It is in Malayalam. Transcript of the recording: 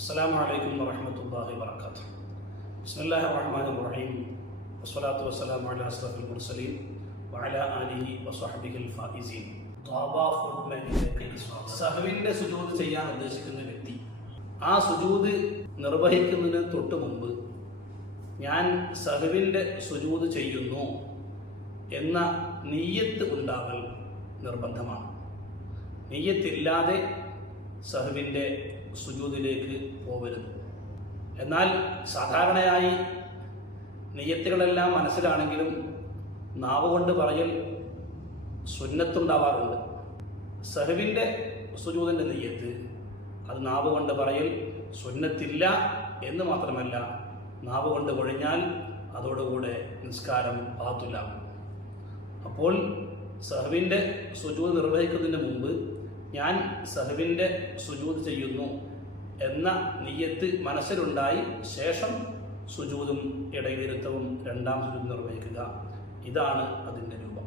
അസ്സാം വലൈക്കും വറഹമത്തല്ലാഹി വർക്കാത്തു ബിസ്മില്ലാഹി റഹ്മാൻ റഹീം. വസ്സലാത്തു വസ്സലാം അല അസ്ലഫുൽ മുർസലീം വഅല ആലിഹി വസ്വഹബിഹിൽ ഫായിസീൻ. സഹവിന്റെ സുജൂദ് ചെയ്യാൻ ഉദ്ദേശിക്കുന്ന വ്യക്തി. ആ സുജൂദ് നിർവഹിക്കുന്നതിന് തൊട്ട് മുമ്പ് ഞാൻ സഹവിന്റെ സുജൂദ് ചെയ്യുന്നു എന്ന നീയത്ത് ഉണ്ടാവൽ നിർബന്ധമാണ്. നീയത്തില്ലാതെ സഹുവിന്റെ സുജൂതിലേക്ക് പോകരുത് എന്നാൽ സാധാരണയായി നെയ്യത്തുകളെല്ലാം മനസ്സിലാണെങ്കിലും നാവ് കൊണ്ട് പറയൽ സുന്നത്തുണ്ടാവാറുണ്ട്. സഹുവിന്റെ സുജൂതിന്റെ നെയ്യത്ത് അത് നാവ് കൊണ്ട് പറയൽ സുന്നത്തില്ല എന്ന് മാത്രമല്ല നാവ് കൊണ്ട് കൊഴിഞ്ഞാൽ അതോടുകൂടെ നിസ്കാരം പാത്തില്ല അപ്പോൾ സഹവിന്റെ സുജൂത് നിർവഹിക്കുന്നതിന് മുമ്പ് ഞാൻ സഹബിന്റെ സുജൂത് ചെയ്യുന്നു എന്ന നീയത്ത് മനസ്സിലുണ്ടായി ശേഷം സുജൂതും ഇടയിരുത്തവും രണ്ടാം സുജൂത് നിർവഹിക്കുക. ഇതാണ് അതിന്റെ രൂപം.